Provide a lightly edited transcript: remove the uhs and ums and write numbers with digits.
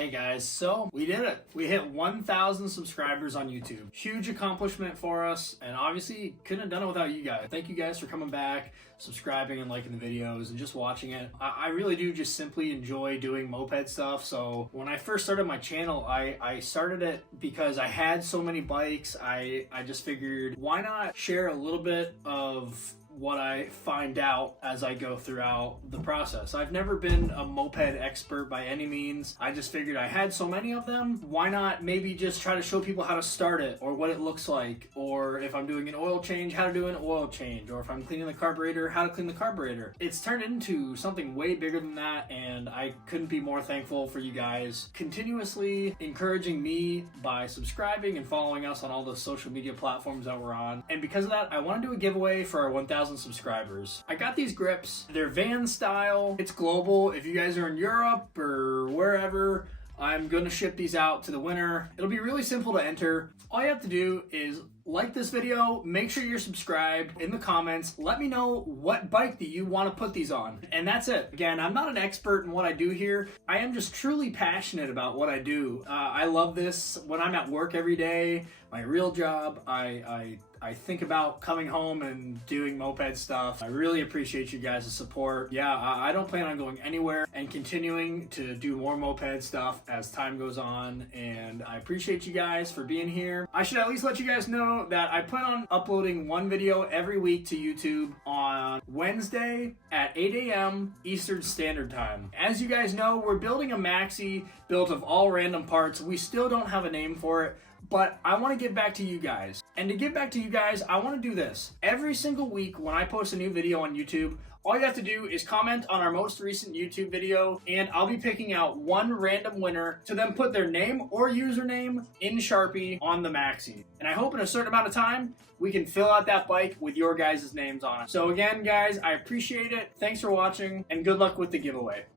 Hey guys, so we did it. We hit 1,000 subscribers on YouTube. Huge accomplishment for us, and obviously couldn't have done it without you guys. Thank you guys for coming back, subscribing and liking the videos and just watching it. I really do just simply enjoy doing moped stuff. So when I first started my channel, I started it because I had so many bikes. I just figured, why not share a little bit of what I find out as I go throughout the process. I've never been a moped expert by any means. I just figured I had so many of them, why not maybe just try to show people how to start it or what it looks like, or if I'm doing an oil change, how to do an oil change, or if I'm cleaning the carburetor, how to clean the carburetor. It's turned into something way bigger than that, and I couldn't be more thankful for you guys continuously encouraging me by subscribing and following us on all the social media platforms that we're on. And because of that, I want to do a giveaway for our 1,000 subscribers. I got these grips. They're van style. It's global. If you guys are in Europe or wherever, I'm going to ship these out to the winner. It'll be really simple to enter. All you have to do is like this video, make sure you're subscribed. In the comments, let me know what bike that you want to put these on. And that's it. Again, I'm not an expert in what I do here. I am just truly passionate about what I do. I love this. When I'm at work every day, my real job, I think about coming home and doing moped stuff. I really appreciate you guys' support. Yeah, I don't plan on going anywhere and continuing to do more moped stuff as time goes on, and I appreciate you guys for being here. I should at least let you guys know that I plan on uploading one video every week to YouTube on Wednesday at 8 a.m. Eastern Standard Time. As you guys know, we're building a maxi built of all random parts. We still don't have a name for it, but I want to give back to you guys. And to give back to you guys, I want to do this. Every single week when I post a new video on YouTube, all you have to do is comment on our most recent YouTube video, and I'll be picking out one random winner to then put their name or username in Sharpie on the maxi. And I hope in a certain amount of time, we can fill out that bike with your guys' names on it. So again, guys, I appreciate it. Thanks for watching, and good luck with the giveaway.